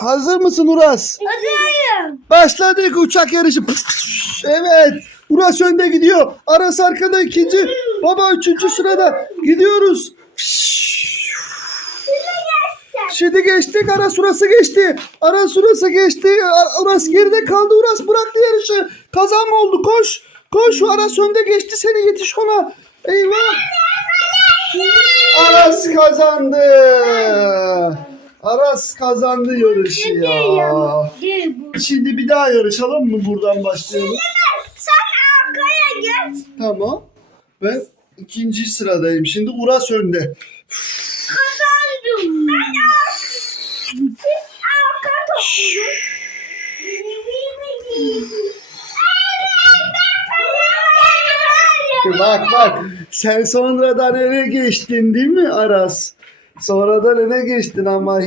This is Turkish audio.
Hazır mısın Uras? Hazırım. Başladık uçak yarışı. Evet. Uras önde gidiyor. Aras arkada ikinci. Baba üçüncü sırada. Gidiyoruz. Şimdi geçtik. Aras Uras'ı geçti. Aras Uras'ı geçti. Uras geride kaldı. Uras bıraktı yarışı. Kaza mı oldu? Koş. Koş. Aras önde geçti. Seni yetiş ona. Eyvah. Aras kazandı. Aras kazandı yarışı ya. Bu. Şimdi bir daha yarışalım mı? Buradan başlayalım. Sen arkaya geç. Tamam. Ben ikinci sıradayım. Şimdi Uras önde. Kazandım. Ben Siz arka topladın. Bak bak. Sen sonradan öne geçtin değil mi Aras? Sonradan öne geçtin ama